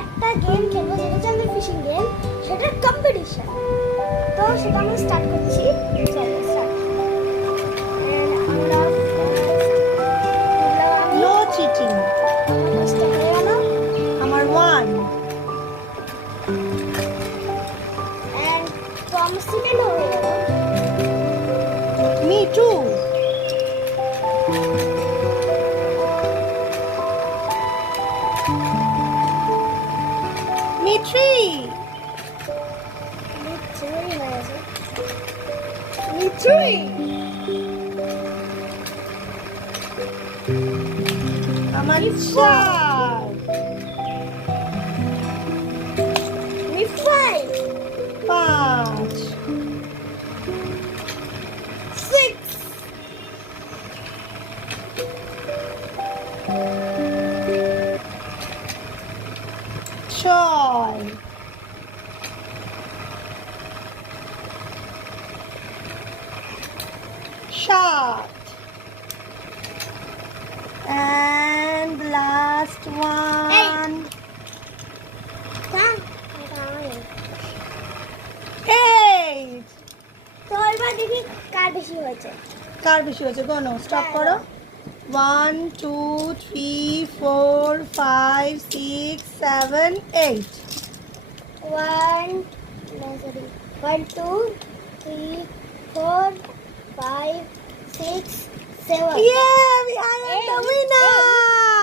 একটা গেম খেলবো যেটা হচ্ছে আমাদের ফিশিং গেম, সেটার কম্পিটিশন। তো সেটা আমরা স্টার্ট করছি। চলো স্টার্ট। আমরা নো চিটিং। আমার দশটা হয়ে গেল। আমার 1 অ্যান্ড তো আমার সেকেন্ড হয়ে গেল। মি 2 মি 3 থ্রি হয়ে গেছে। মি থ্রি। আমার মি 4 মি five. 5 six. 6 7 and last one 8 তো এবার দেখি কার বেশি হয়েছে। কার বেশি হয়েছে গোনো স্টপ করো 1 2 3 4 5 6 7 8 1 1 2 3 4 5 6 7 Yeah, we are the winner!